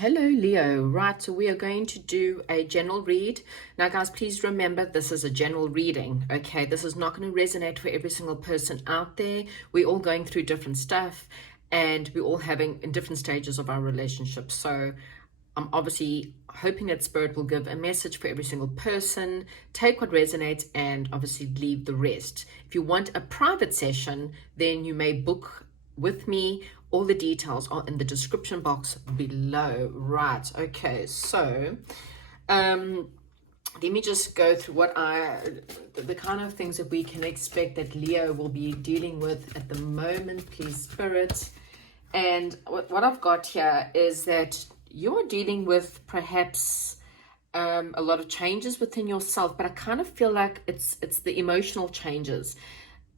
Hello Leo. Right, so we are going to do a general read. Now guys, please remember this is a general reading, okay? This is not going to resonate for every single person out there. We're all going through different stuff and we're all having in different stages of our relationship. So I'm obviously hoping that Spirit will give a message for every single person, take what resonates and obviously leave the rest. If you want a private session, then you may book with me. All the details are in the description box below. Right, okay, so let me just go through what the kind of things that we can expect that Leo will be dealing with at the moment, please Spirit. And what I've got here is that you're dealing with perhaps a lot of changes within yourself, but I kind of feel like it's the emotional changes.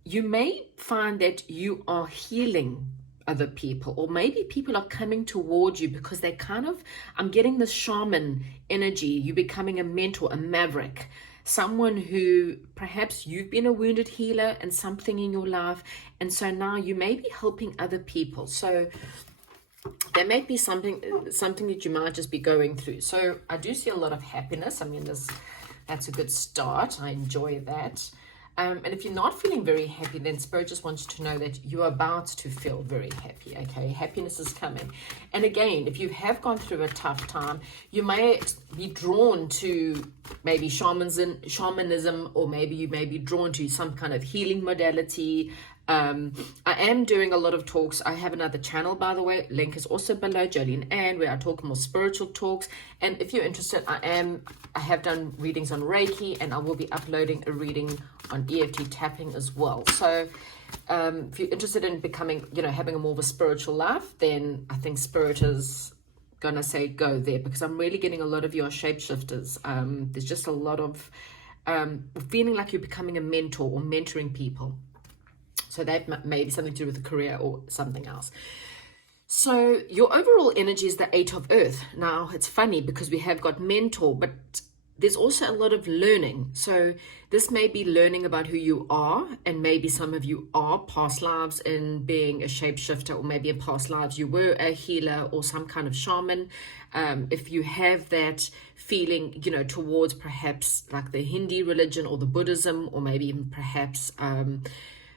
You may find that you are healing other people, or maybe people are coming towards you because they kind of, I'm getting this shaman energy. You're becoming a mentor, a maverick, someone who perhaps you've been a wounded healer and something in your life, and so now you may be helping other people. So there may be something that you might just be going through. So I do see a lot of happiness. I mean, that's a good start. I enjoy that. And if you're not feeling very happy, then Spirit just wants you to know that you're about to feel very happy, okay? Happiness is coming. And again, if you have gone through a tough time, you may be drawn to maybe shamanism, or maybe you may be drawn to some kind of healing modality. I am doing a lot of talks. I have another channel, by the way. Link is also below, Jolene Ann, where I talk more spiritual talks. And if you're interested, I have done readings on Reiki, and I will be uploading a reading on EFT tapping as well. So if you're interested in becoming, having a more of a spiritual life, then I think Spirit is gonna say go there, because I'm really getting a lot of your shapeshifters. There's just a lot of feeling like you're becoming a mentor or mentoring people. So that may be something to do with a career or something else. So your overall energy is the 8 of Earth. Now, it's funny because we have got mentor, but there's also a lot of learning. So this may be learning about who you are, and maybe some of you are past lives in being a shapeshifter, or maybe in past lives you were a healer or some kind of shaman. If you have that feeling, towards perhaps like the Hindi religion or the Buddhism, or maybe even perhaps...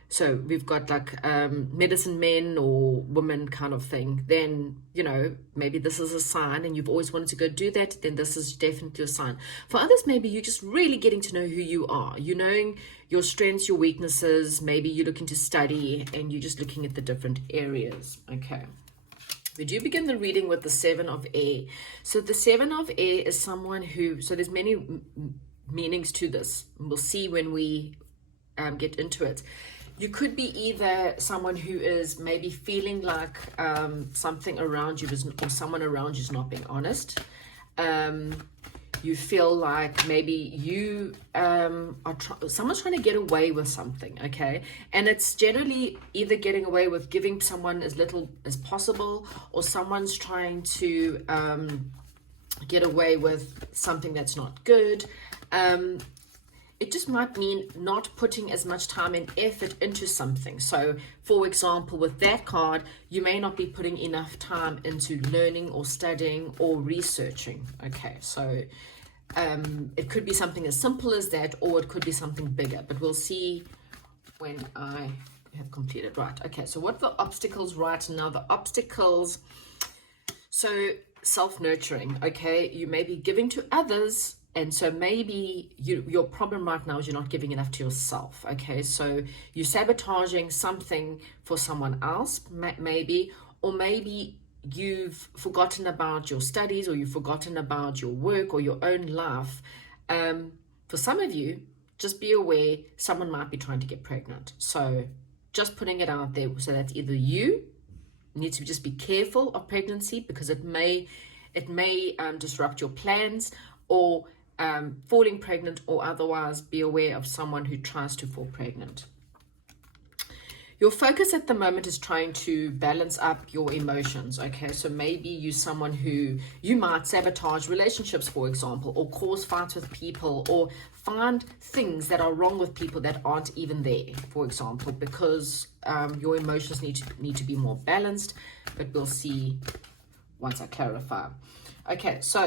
so we've got like medicine men or women kind of thing, then, maybe this is a sign and you've always wanted to go do that, then this is definitely a sign. For others, maybe you're just really getting to know who you are. You're knowing your strengths, your weaknesses. Maybe you're looking to study and you're just looking at the different areas. Okay. We do begin the reading with the 7 of Air. So the 7 of Air is someone who, so there's many meanings to this. We'll see when we get into it. You could be either someone who is maybe feeling like something around you or someone around you is not being honest. You feel like maybe you someone's trying to get away with something, okay? And it's generally either getting away with giving someone as little as possible, or someone's trying to get away with something that's not good. It just might mean not putting as much time and effort into something. So, for example, with that card, you may not be putting enough time into learning or studying or researching. Okay, so it could be something as simple as that, or it could be something bigger. But we'll see when I have completed. Right, okay, so what are the obstacles right now? The obstacles, so self-nurturing, okay? You may be giving to others, and so maybe your problem right now is you're not giving enough to yourself, okay? So you're sabotaging something for someone else, maybe, or maybe you've forgotten about your studies, or you've forgotten about your work or your own life. For some of you, just be aware someone might be trying to get pregnant. So just putting it out there, so that's either you need to just be careful of pregnancy, because it may disrupt your plans, or falling pregnant, or otherwise be aware of someone who tries to fall pregnant. Your focus at the moment is trying to balance up your emotions, okay? So maybe you're someone who, you might sabotage relationships, for example, or cause fights with people, or find things that are wrong with people that aren't even there, for example, because your emotions need to be more balanced. But we'll see once I clarify. Okay, so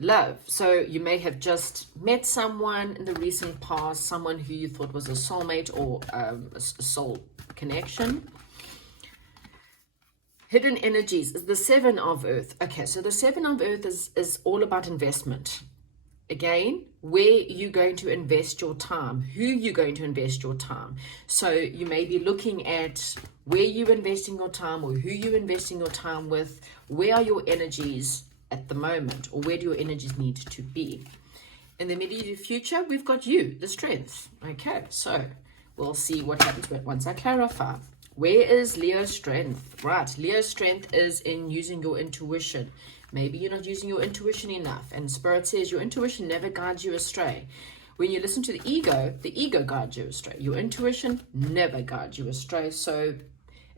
love. So you may have just met someone in the recent past, someone who you thought was a soulmate or a soul connection. Hidden energies is the Seven of Earth. Okay, so the Seven of Earth is all about investment. Again, where you're going to invest your time, who you're going to invest your time. So you may be looking at where you're investing your time or who you're investing your time with. Where are your energies at the moment, or where do your energies need to be? In the immediate future, we've got you, the strength. Okay, so we'll see what happens once I clarify. Where is Leo's strength? Right, Leo's strength is in using your intuition. Maybe you're not using your intuition enough, and Spirit says your intuition never guides you astray. When you listen to the ego guides you astray. Your intuition never guides you astray. So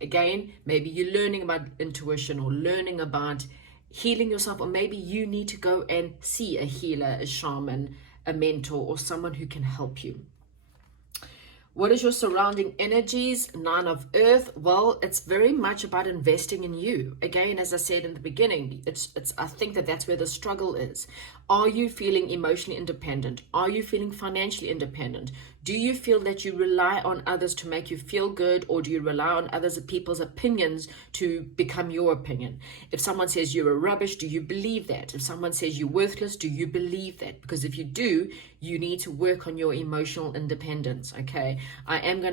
again, maybe you're learning about intuition or learning about healing yourself, or maybe you need to go and see a healer, a shaman, a mentor, or someone who can help you. What is your surrounding energies? Nine of Earth. Well, it's very much about investing in you. Again, as I said in the beginning, I think that's where the struggle is. Are you feeling emotionally independent? Are you feeling financially independent? Do you feel that you rely on others to make you feel good, or do you rely on others, people's opinions to become your opinion? If someone says you're a rubbish, do you believe that? If someone says you're worthless, do you believe that? Because if you do, you need to work on your emotional independence, okay? I'm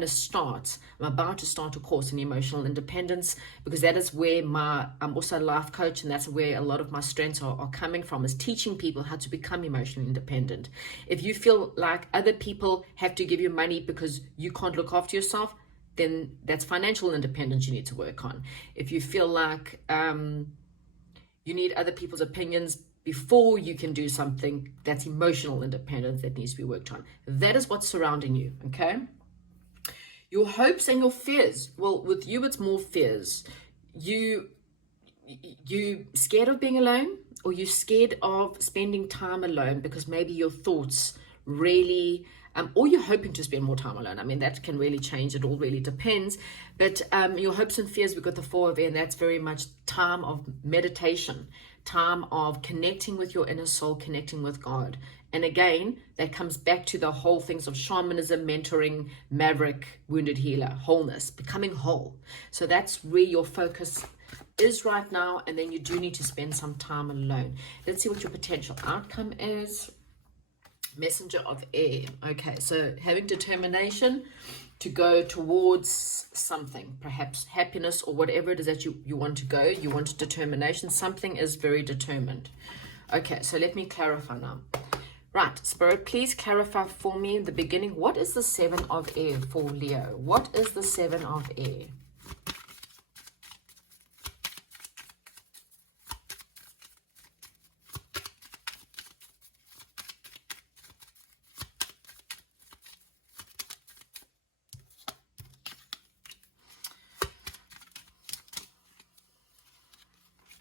about to start a course in emotional independence, because that is where I'm also a life coach, and that's where a lot of my strengths are coming from, is teaching people how to become emotionally independent. If you feel like other people have to give you money because you can't look after yourself, then that's financial independence you need to work on. If you feel like you need other people's opinions before you can do something, that's emotional independence that needs to be worked on. That is what's surrounding you, okay? Your hopes and your fears. Well, with you, it's more fears. You scared of being alone, or you're scared of spending time alone because maybe your thoughts really, or you're hoping to spend more time alone. I mean, that can really change. It all really depends. But your hopes and fears, we've got the Four of Air, and that's very much time of meditation, time of connecting with your inner soul, connecting with God. And again, that comes back to the whole things of shamanism, mentoring, maverick, wounded healer, wholeness, becoming whole. So that's where your focus is right now, and then you do need to spend some time alone. Let's see what your potential outcome is. Messenger of Air. Okay, so having determination to go towards something, perhaps happiness or whatever it is that you want to go. You want determination. Something is very determined. Okay, so let me clarify now. Right, Spirit, please clarify for me in the beginning, what is the Seven of Air for Leo? What is the Seven of Air?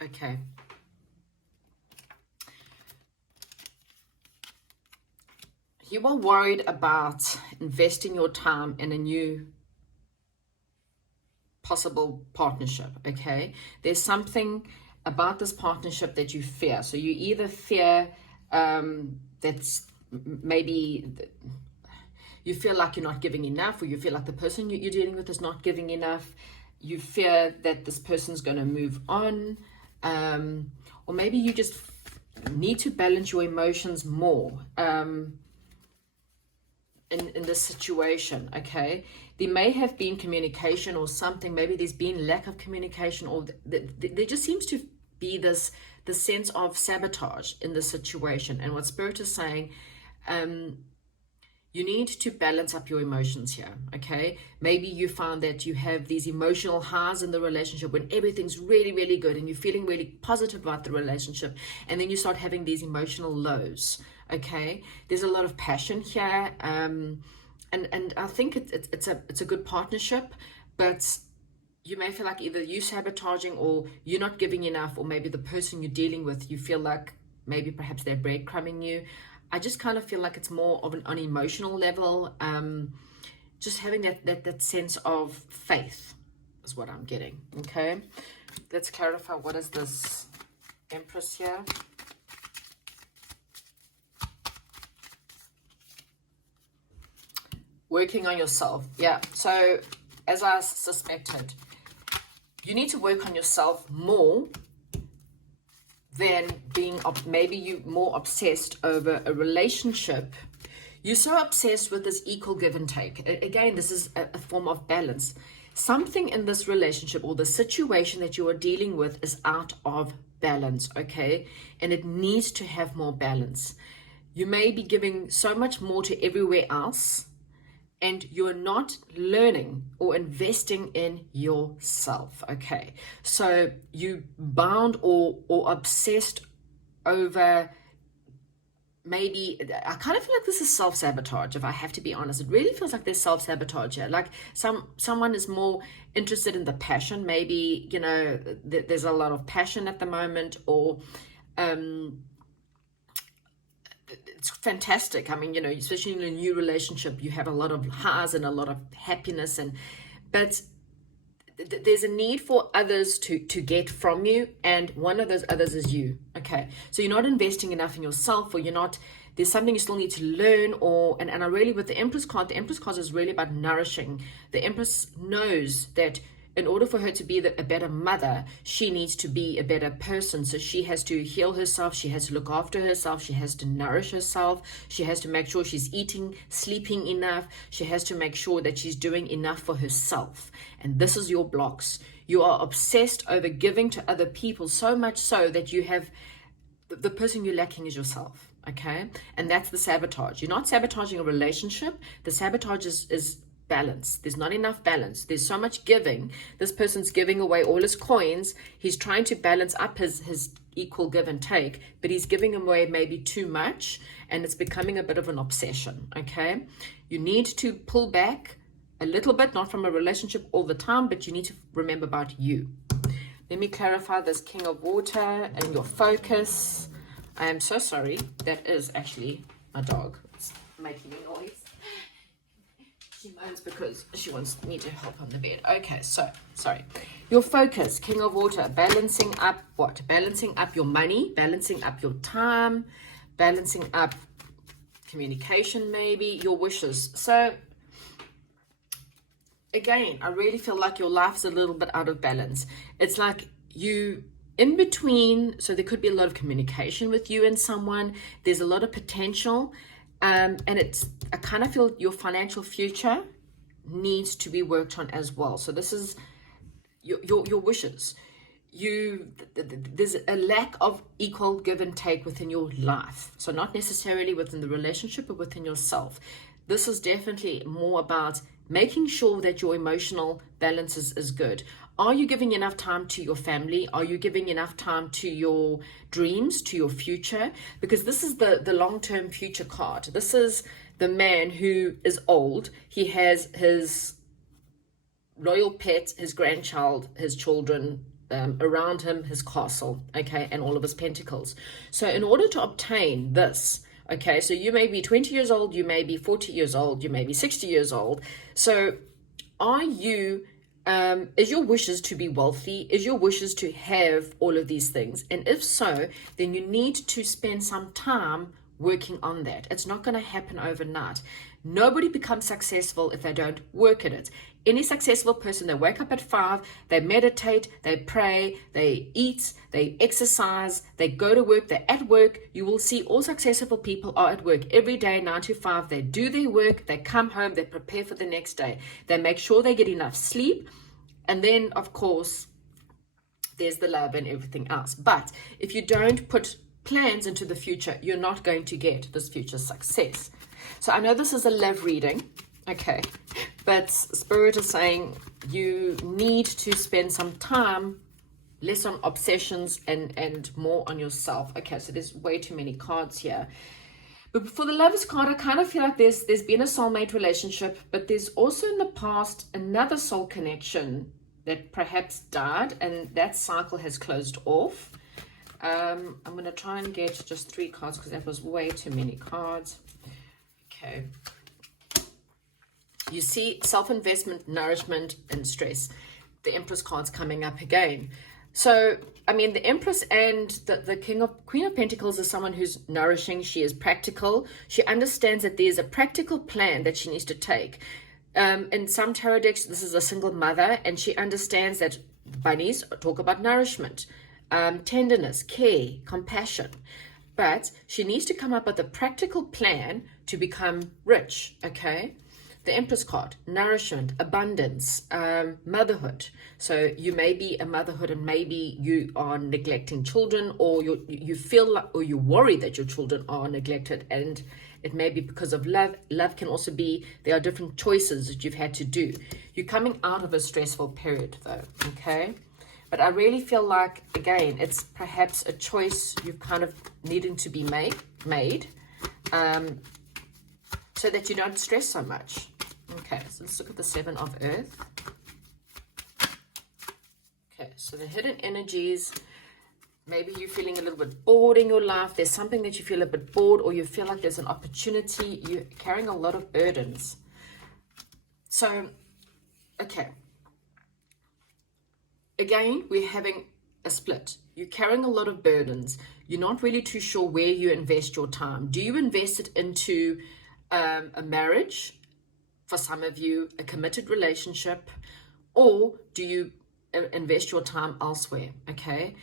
Okay. You are worried about investing your time in a new possible partnership, okay? There's something about this partnership that you fear. So you either fear that's maybe you feel like you're not giving enough, or you feel like the person you're dealing with is not giving enough. You fear that this person's going to move on, or maybe you just need to balance your emotions more in this situation, okay? There may have been communication or something. Maybe there's been lack of communication, or there just seems to be the sense of sabotage in the situation. And what Spirit is saying, you need to balance up your emotions here, okay? Maybe you found that you have these emotional highs in the relationship when everything's really, really good and you're feeling really positive about the relationship, and then you start having these emotional lows, okay? There's a lot of passion here, and I think it's a good partnership, but you may feel like either you sabotaging or you're not giving enough, or maybe the person you're dealing with, you feel like maybe perhaps they're breadcrumbing you. I just kind of feel like it's more of an emotional level, just having that sense of faith is what I'm getting, okay? Let's clarify, what is this Empress here. Working on yourself. Yeah, so as I suspected, you need to work on yourself more than being, maybe you more obsessed over a relationship. You're so obsessed with this equal give and take. Again, this is a form of balance. Something in this relationship or the situation that you are dealing with is out of balance, okay? And it needs to have more balance. You may be giving so much more to everywhere else, and you're not learning or investing in yourself, okay? So you bound or obsessed over, maybe, I kind of feel like this is self-sabotage, if I have to be honest. It really feels like there's self-sabotage here. Like someone is more interested in the passion. Maybe, you know, there's a lot of passion at the moment, or it's fantastic. I mean, you know, especially in a new relationship, you have a lot of highs and a lot of happiness, but there's a need for others to get from you, and one of those others is you, okay? So you're not investing enough in yourself, or there's something you still need to learn, and I really, with the Empress card is really about nourishing. The Empress knows that in order for her to be a better mother, she needs to be a better person. So she has to heal herself. She has to look after herself. She has to nourish herself. She has to make sure she's eating, sleeping enough. She has to make sure that she's doing enough for herself. And this is your blocks. You are obsessed over giving to other people, so much so that you have, the person you're lacking is yourself, okay? And that's the sabotage. You're not sabotaging a relationship. The sabotage is balance. There's not enough balance. There's so much giving. This person's giving away all his coins. He's trying to balance up his equal give and take, but he's giving away maybe too much, and it's becoming a bit of an obsession, okay? You need to pull back a little bit, not from a relationship all the time, but you need to remember about you. Let me clarify this King of Water and your focus. I am so sorry. That is actually my dog. It's making a noise. She moans because she wants me to help on the bed. Okay, so, sorry. Your focus, King of Water, balancing up what? Balancing up your money, balancing up your time, balancing up communication maybe, your wishes. So, again, I really feel like your life's a little bit out of balance. It's like you in between, so there could be a lot of communication with you and someone. There's a lot of potential. And I kind of feel your financial future needs to be worked on as well. So this is your wishes. There's a lack of equal give and take within your life. So not necessarily within the relationship, but within yourself. This is definitely more about making sure that your emotional balance is good. Are you giving enough time to your family? Are you giving enough time to your dreams, to your future? Because this is the long-term future card. This is the man who is old. He has his royal pet, his grandchild, his children around him, his castle, okay, and all of his pentacles. So in order to obtain this, okay, so you may be 20 years old, you may be 40 years old, you may be 60 years old. So are you... is your wishes to be wealthy? Is your wishes to have all of these things? And if so, then you need to spend some time working on that. It's not going to happen overnight. Nobody becomes successful if they don't work at it. Any successful person, they wake up at 5, they meditate, they pray, they eat, they exercise, they go to work, they're at work. You will see all successful people are at work every day, 9 to 5. They do their work, they come home, they prepare for the next day. They make sure they get enough sleep. And then, of course, there's the love and everything else. But if you don't put plans into the future, you're not going to get this future success. So I know this is a love reading, okay, but Spirit is saying you need to spend some time less on obsessions and more on yourself. Okay, so there's way too many cards here. But for the Lovers card, I kind of feel like there's been a soulmate relationship, but there's also in the past another soul connection that perhaps died, and that cycle has closed off. I'm going to try and get just 3 cards because that was way too many cards. Okay. You see self-investment, nourishment, and stress. The Empress card's coming up again. So, I mean, the Empress and the Queen of Pentacles is someone who's nourishing. She is practical. She understands that there's a practical plan that she needs to take. In some tarot decks, this is a single mother, and she understands that bunnies talk about nourishment, tenderness, care, compassion. But she needs to come up with a practical plan to become rich, okay? The Empress card, nourishment, abundance, motherhood. So you may be a motherhood and maybe you are neglecting children, or you feel like, or you worry that your children are neglected, and it may be because of love. Love can also be, there are different choices that you've had to do. You're coming out of a stressful period though, okay? But I really feel like, again, it's perhaps a choice you've kind of needing to be made so that you don't stress so much. Okay, so let's look at the Seven of Earth. Okay, so the hidden energies, maybe you're feeling a little bit bored in your life. There's something that you feel a bit bored, or you feel like there's an opportunity. You're carrying a lot of burdens. So, okay. Again, we're having a split. You're carrying a lot of burdens. You're not really too sure where you invest your time. Do you invest it into a marriage? For some of you, a committed relationship, or do you invest your time elsewhere? Okay,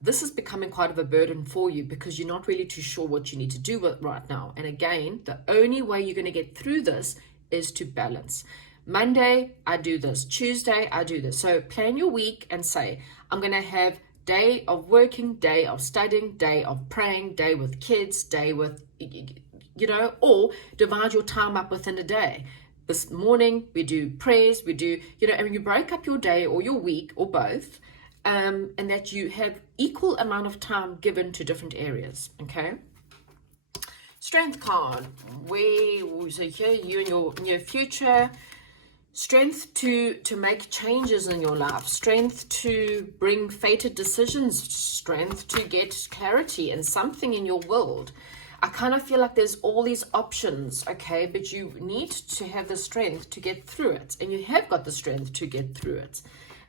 this is becoming quite of a burden for you because you're not really too sure what you need to do with right now. And again, the only way you're going to get through this is to balance. Monday, I do this. Tuesday, I do this. So plan your week and say, I'm going to have day of working, day of studying, day of praying, day with kids, day with, or divide your time up within a day. This morning, we do prayers, we do, and you break up your day or your week or both, and that you have equal amount of time given to different areas, okay? Strength card, so here you in your future, strength to make changes in your life, strength to bring fated decisions, strength to get clarity in something in your world. I kind of feel like there's all these options, okay, but you need to have the strength to get through it, and you have got the strength to get through it.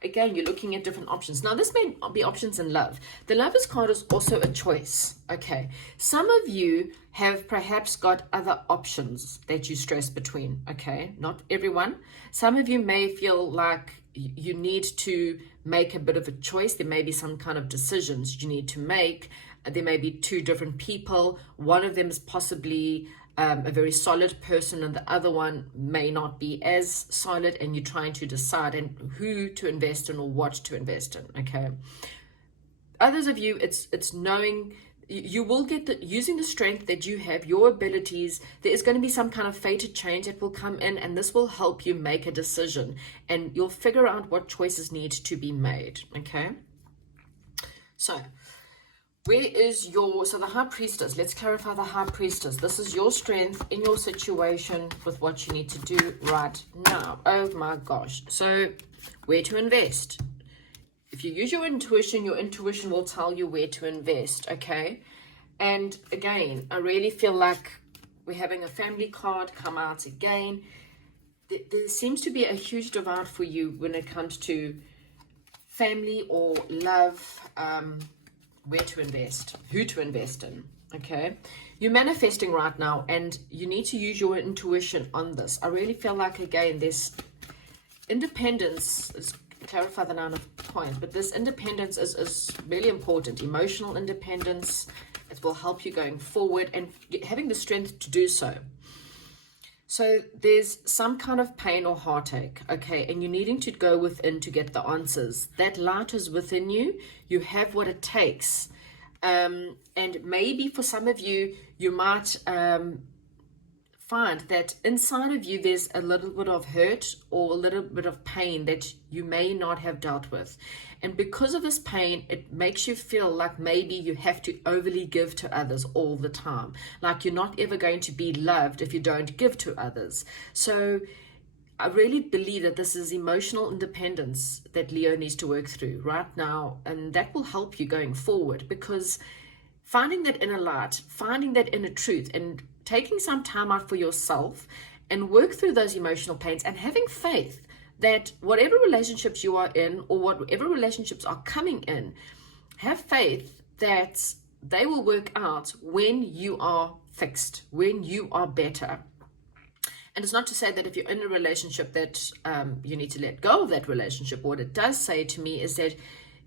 Again, you're looking at different options. Now, this may be options in love. The Lover's card is also a choice, okay? Some of you have perhaps got other options that you stress between, okay? Not everyone. Some of you may feel like you need to make a bit of a choice. There may be some kind of decisions you need to make. There may be two different people. One of them is possibly a very solid person, and the other one may not be as solid, and you're trying to decide and who to invest in or what to invest in, okay? Others of you, it's knowing you will get using the strength that you have, your abilities. There is going to be some kind of fated change that will come in, and this will help you make a decision, and you'll figure out what choices need to be made, okay? So where is so the High Priestess, let's clarify the High Priestess. This is your strength in your situation with what you need to do right now. Oh my gosh. So where to invest? If you use your intuition will tell you where to invest, okay? And again, I really feel like we're having a family card come out again. There seems to be a huge divide for you when it comes to family or love, where to invest, who to invest in, okay? You're manifesting right now, and you need to use your intuition on this. I really feel like, again, this independence, let's clarify the Nine of Coins, but this independence is really important. Emotional independence, it will help you going forward and having the strength to do so. So there's some kind of pain or heartache, okay, and you're needing to go within to get the answers. That light is within you. You have what it takes. And maybe for some of you, you might find that inside of you, there's a little bit of hurt or a little bit of pain that you may not have dealt with. And because of this pain, it makes you feel like maybe you have to overly give to others all the time. Like you're not ever going to be loved if you don't give to others. So I really believe that this is emotional independence that Leo needs to work through right now. And that will help you going forward, because finding that inner light, finding that inner truth, and taking some time out for yourself and work through those emotional pains and having faith that whatever relationships you are in or whatever relationships are coming in, have faith that they will work out when you are fixed, when you are better. And it's not to say that if you're in a relationship that you need to let go of that relationship. What it does say to me is that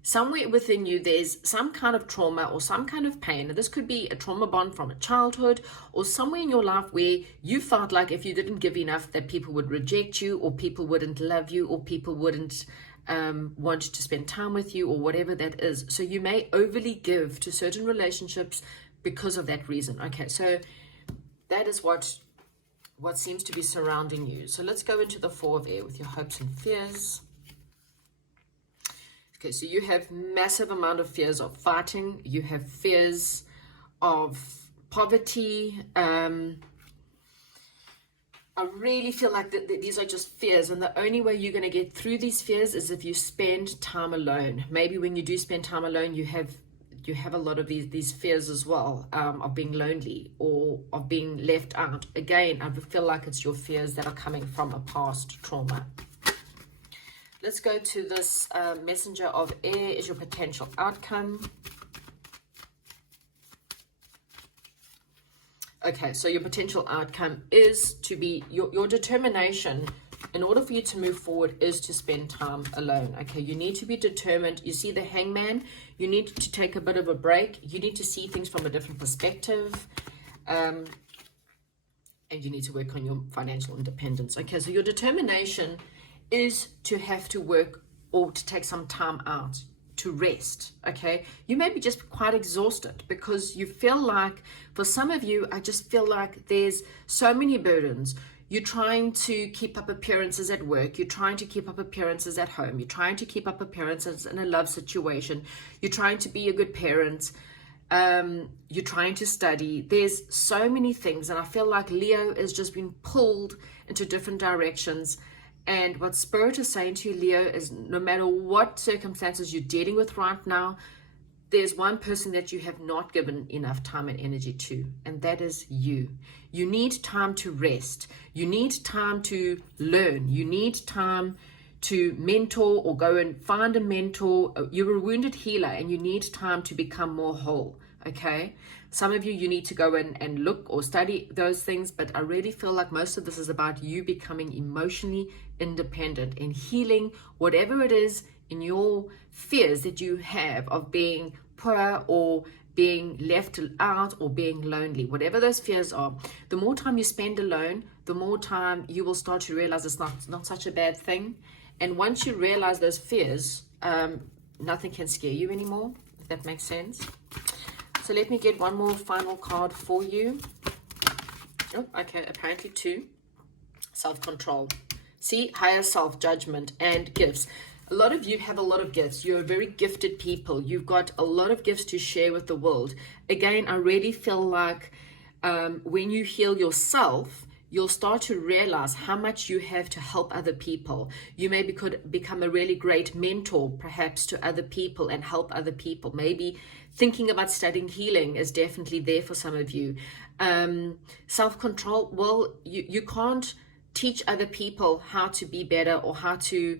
somewhere within you, there's some kind of trauma or some kind of pain. And this could be a trauma bond from a childhood, or somewhere in your life where you felt like if you didn't give enough, that people would reject you, or people wouldn't love you, or people wouldn't want to spend time with you, or whatever that is. So you may overly give to certain relationships because of that reason. Okay, so that is what seems to be surrounding you. So let's go into the Four of Air with your hopes and fears. Okay, so you have massive amount of fears of fighting. You have fears of poverty. I really feel like these are just fears, and the only way you're going to get through these fears is if you spend time alone. Maybe when you do spend time alone, you have a lot of these fears as well, of being lonely or of being left out. Again, I feel like it's your fears that are coming from a past trauma. Let's go to this messenger of air is your potential outcome. Okay, so your potential outcome is to be your determination. In order for you to move forward is to spend time alone. Okay, you need to be determined. You see the hangman, you need to take a bit of a break. You need to see things from a different perspective. And you need to work on your financial independence. Okay, so your determination is to have to work or to take some time out to rest. Okay, you may be just quite exhausted because you feel like, for some of you, I just feel like there's so many burdens. You're trying to keep up appearances at work. You're trying to keep up appearances at home. You're trying to keep up appearances in a love situation. You're trying to be a good parent. You're trying to study. There's so many things, and I feel like Leo is just being pulled into different directions. And what Spirit is saying to you, Leo, is no matter what circumstances you're dealing with right now, there's one person that you have not given enough time and energy to, and that is you. You need time to rest. You need time to learn. You need time to mentor or go and find a mentor. You're a wounded healer and you need time to become more whole. Okay, some of you need to go in and look or study those things, but I really feel like most of this is about you becoming emotionally independent and healing whatever it is in your fears that you have of being poor or being left out or being lonely. Whatever those fears are, the more time you spend alone, the more time you will start to realize it's not such a bad thing. And once you realize those fears, nothing can scare you anymore, if that makes sense. So let me get one more final card for you. Oh, okay, apparently two. Self-control. See, higher self, judgment, and gifts. A lot of you have a lot of gifts. You're very gifted people. You've got a lot of gifts to share with the world. Again, I really feel like when you heal yourself, you'll start to realize how much you have to help other people. You maybe could become a really great mentor, perhaps, to other people and help other people. Maybe thinking about studying healing is definitely there for some of you. Self-control, well, you can't teach other people how to be better or how to,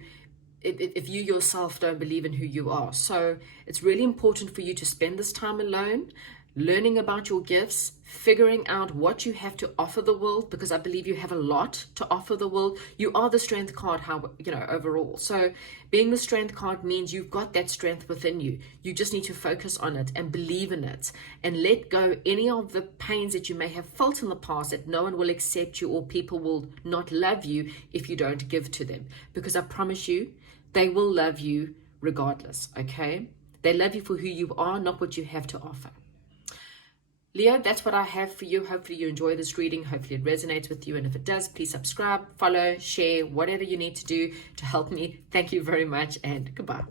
if you yourself don't believe in who you are. So it's really important for you to spend this time alone, learning about your gifts, figuring out what you have to offer the world, because I believe you have a lot to offer the world. You are the strength card, overall. So being the strength card means you've got that strength within you. You just need to focus on it and believe in it and let go any of the pains that you may have felt in the past, that no one will accept you or people will not love you if you don't give to them. Because I promise you, they will love you regardless, okay? They love you for who you are, not what you have to offer. Leo, that's what I have for you. Hopefully you enjoy this reading. Hopefully it resonates with you. And if it does, please subscribe, follow, share, whatever you need to do to help me. Thank you very much and goodbye.